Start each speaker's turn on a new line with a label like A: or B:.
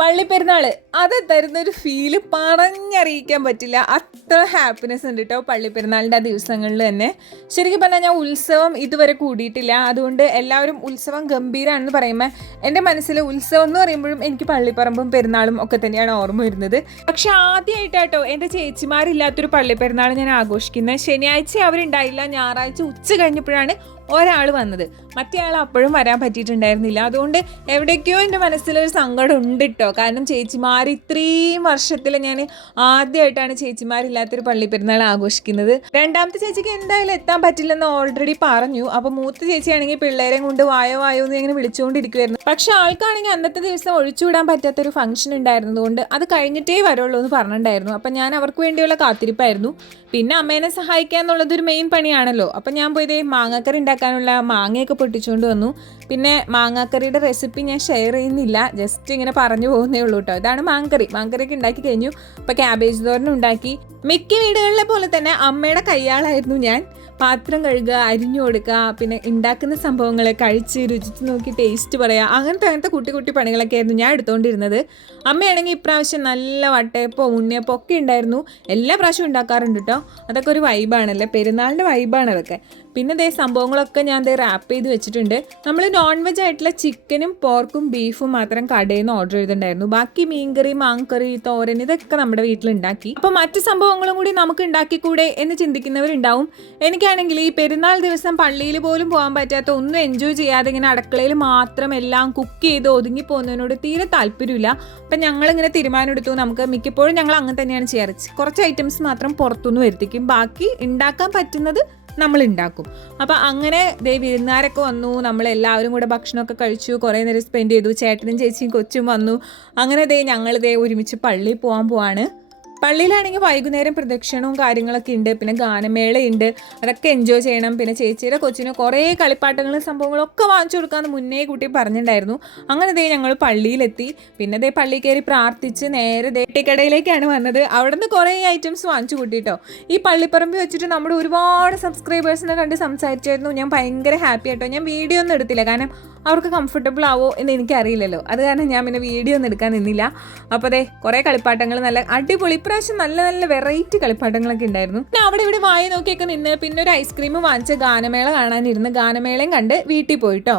A: പള്ളിപ്പെരുന്നാൾ. അത് തരുന്ന ഒരു ഫീൽ പറഞ്ഞറിയിക്കാൻ പറ്റില്ല. അത്ര ഹാപ്പിനെസ് ഉണ്ട് കേട്ടോ പള്ളിപ്പെരുന്നാളിന്റെ ആ ദിവസങ്ങളിൽ തന്നെ. ശരിക്കും പറഞ്ഞാൽ ഞാൻ ഉത്സവം ഇതുവരെ കൂടിയിട്ടില്ല. അതുകൊണ്ട് എല്ലാവരും ഉത്സവം ഗംഭീരമാണെന്ന് പറയുമ്പോൾ എന്റെ മനസ്സിൽ ഉത്സവം എന്ന് പറയുമ്പോഴും എനിക്ക് പള്ളിപ്പറമ്പും പെരുന്നാളും ഒക്കെ തന്നെയാണ് ഓർമ്മ വരുന്നത്. പക്ഷെ ആദ്യമായിട്ടാട്ടോ എന്റെ ചേച്ചിമാരില്ലാത്തൊരു പള്ളിപ്പെരുന്നാൾ ഞാൻ ആഘോഷിക്കുന്നത്. ശനിയാഴ്ച അവരുണ്ടായില്ല. ഞായറാഴ്ച ഉച്ച കഴിഞ്ഞപ്പോഴാണ് ഒരാൾ വന്നത്. മറ്റേ ആൾ അപ്പോഴും വരാൻ പറ്റിയിട്ടുണ്ടായിരുന്നില്ല. അതുകൊണ്ട് എവിടേക്കോ എന്റെ മനസ്സിലൊരു സങ്കടം ഉണ്ട് കേട്ടോ കാരണം ചേച്ചിമാർ ഇത്രയും വർഷത്തിൽ ഞാൻ ആദ്യമായിട്ടാണ് ചേച്ചിമാരില്ലാത്തൊരു പള്ളി പെരുന്നാൾ ആഘോഷിക്കുന്നത്. രണ്ടാമത്തെ ചേച്ചിക്ക് എന്തായാലും എത്താൻ പറ്റില്ലെന്ന് ഓൾറെഡി പറഞ്ഞു. അപ്പോൾ മൂത്ത ചേച്ചിയാണെങ്കിൽ പിള്ളേരെ കൊണ്ട് വായോ വായോ എന്ന് ഇങ്ങനെ വിളിച്ചുകൊണ്ടിരിക്കുമായിരുന്നു പക്ഷെ ആൾക്കാണെങ്കിൽ അന്നത്തെ ദിവസം ഒഴിച്ചുവിടാൻ പറ്റാത്തൊരു ഫംഗ്ഷൻ ഉണ്ടായിരുന്നതുകൊണ്ട് അത് കഴിഞ്ഞിട്ടേ വരുള്ളൂ എന്ന് പറഞ്ഞിട്ടുണ്ടായിരുന്നു. അപ്പം ഞാൻ അവർക്ക് വേണ്ടിയുള്ള കാത്തിരിപ്പായിരുന്നു. പിന്നെ അമ്മേനെ സഹായിക്കുക എന്നുള്ളത് ഒരു മെയിൻ പണിയാണല്ലോ. അപ്പം ഞാൻ പോയതേ മാങ്ങാക്കറി ഉണ്ടാക്കാനുള്ള മാങ്ങയൊക്കെ പൊട്ടിച്ചുകൊണ്ട് വന്നു. പിന്നെ മാങ്ങാക്കറിയുടെ റെസിപ്പി ഞാൻ ഷെയർ ചെയ്യുന്നില്ല. ജസ്റ്റ് ഇങ്ങനെ പറഞ്ഞു പോകുന്നേ ഉള്ളൂ കേട്ടോ ഇതാണ് മാങ്ങക്കറി. മാങ്ങക്കറിയൊക്കെ ഉണ്ടാക്കി കഴിഞ്ഞു. അപ്പോൾ ക്യാബേജ് തോരനും ഉണ്ടാക്കി. മിക്ക വീടുകളിലെ പോലെ തന്നെ അമ്മയുടെ കയ്യാളായിരുന്നു ഞാൻ. പാത്രം കഴുകുക അരിഞ്ഞു കൊടുക്കുക പിന്നെ ഉണ്ടാക്കുന്ന സംഭവങ്ങൾ കഴിച്ച് രുചിച്ച് നോക്കി ടേസ്റ്റ് പറയുക അങ്ങനത്തെ അങ്ങനത്തെ കുട്ടി കുട്ടി പണികളൊക്കെ ആയിരുന്നു ഞാൻ എടുത്തുകൊണ്ടിരുന്നത് അമ്മയാണെങ്കിൽ ഇപ്രാവശ്യം നല്ല വട്ടയപ്പോ ഉണ്ണിയപ്പോ ഒക്കെ ഉണ്ടായിരുന്നു എല്ലാ പ്രാവശ്യവും ഉണ്ടാക്കാറുണ്ട് കേട്ടോ അതൊക്കെ ഒരു വൈബാണല്ലേ പെരുന്നാളിന്റെ വൈബാണ് അതൊക്കെ. പിന്നെ ദേ സംഭവങ്ങളൊക്കെ ഞാൻ ദേ റാപ്പ് ചെയ്ത് വെച്ചിട്ടുണ്ട്. നമ്മൾ നോൺ വെജ് ആയിട്ടുള്ള ചിക്കനും പോർക്കും ബീഫും മാത്രം കടയിൽ നിന്ന് ഓർഡർ ചെയ്തിട്ടുണ്ടായിരുന്നു. ബാക്കി മീൻകറി മാങ്കറി തോരൻ ഇതൊക്കെ നമ്മുടെ വീട്ടിൽ ഉണ്ടാക്കി അപ്പോൾ മറ്റു സംഭവങ്ങളും കൂടി നമുക്ക് ഉണ്ടാക്കിക്കൂടെ എന്ന് ചിന്തിക്കുന്നവരുണ്ടാവും. എനിക്കാണെങ്കിൽ ഈ പെരുന്നാൾ ദിവസം പള്ളിയിൽ പോലും പോകാൻ പറ്റാത്ത ഒന്നും എൻജോയ് ചെയ്യാതെ ഇങ്ങനെ അടുക്കളയിൽ മാത്രം എല്ലാം കുക്ക് ചെയ്ത് ഒതുങ്ങി പോകുന്നതിനോട് തീരെ താല്പര്യമില്ല. അപ്പം ഞങ്ങളിങ്ങനെ തീരുമാനം എടുത്തു. നമുക്ക് മിക്കപ്പോഴും ഞങ്ങൾ അങ്ങനെ തന്നെയാണ് ചെയ്യാറ്. കുറച്ച് ഐറ്റംസ് മാത്രം പുറത്തുനിന്ന് വരുത്തിക്കും. ബാക്കി ഉണ്ടാക്കാൻ പറ്റുന്നത് നമ്മൾ ഉണ്ടാക്കും അപ്പോൾ അങ്ങനെ ദേ വിരുന്നാരൊക്കെ വന്നു. നമ്മൾ എല്ലാവരും കൂടെ ഭക്ഷണമൊക്കെ കഴിച്ചു. കുറേ നേരം സ്പെൻഡ് ചെയ്തു. ചേട്ടനും ചേച്ചിയും കൊച്ചും വന്നു. അങ്ങനെ ദേ ഞങ്ങൾ ദേ ഒരുമിച്ച് പള്ളിയിൽ പോകാൻ പോവാണ്. പള്ളിയിലാണെങ്കിൽ വൈകുന്നേരം പ്രദക്ഷിണവും കാര്യങ്ങളൊക്കെ ഉണ്ട്. പിന്നെ ഗാനമേളയുണ്ട്. അതൊക്കെ എൻജോയ് ചെയ്യണം. പിന്നെ ചേച്ചിയുടെ കൊച്ചിന് കുറേ കളിപ്പാട്ടങ്ങളും സംഭവങ്ങളും ഒക്കെ വാങ്ങിച്ചു കൊടുക്കാമെന്ന് മുന്നേ കുട്ടി പറഞ്ഞിട്ടുണ്ടായിരുന്നു. അങ്ങനെ ദേ ഞങ്ങൾ പള്ളിയിലെത്തി. പിന്നെ ദേ പള്ളി കയറി പ്രാർത്ഥിച്ച് നേരെ ദേ ടിക്കടയിലേക്കാണ് വന്നത്. നിന്ന് കുറേ ഐറ്റംസ് വാങ്ങിച്ചു കൂട്ടിട്ടോ. ഈ പള്ളിപ്പറമ്പിൽ വെച്ചിട്ട് നമ്മുടെ ഒരുപാട് സബ്സ്ക്രൈബേഴ്സിനെ കണ്ട് സംസാരിച്ചായിരുന്നു. ഞാൻ ഭയങ്കര ഹാപ്പി ആയിട്ടോ ഞാൻ വീഡിയോ ഒന്നും എടുത്തില്ല. കാരണം അവർക്ക് കംഫർട്ടബിൾ ആവോ എന്ന് എനിക്കറിയില്ലല്ലോ. അത് കാരണം ഞാൻ പിന്നെ വീഡിയോ ഒന്നും എടുക്കാൻ നിന്നില്ല. അപ്പോൾ അതെ കുറേ കളിപ്പാട്ടങ്ങൾ നല്ല അടിപൊളി. ഇപ്രാവശ്യം നല്ല നല്ല വെറൈറ്റി കളിപ്പാട്ടങ്ങളൊക്കെ ഉണ്ടായിരുന്നു പിന്നെ അവിടെ ഇവിടെ വായി നോക്കിയൊക്കെ നിന്ന് പിന്നെ ഒരു ഐസ്ക്രീം വാങ്ങിച്ച് ഗാനമേള കാണാനിരുന്ന്. ഗാനമേളയും കണ്ട് വീട്ടിൽ പോയിട്ടോ.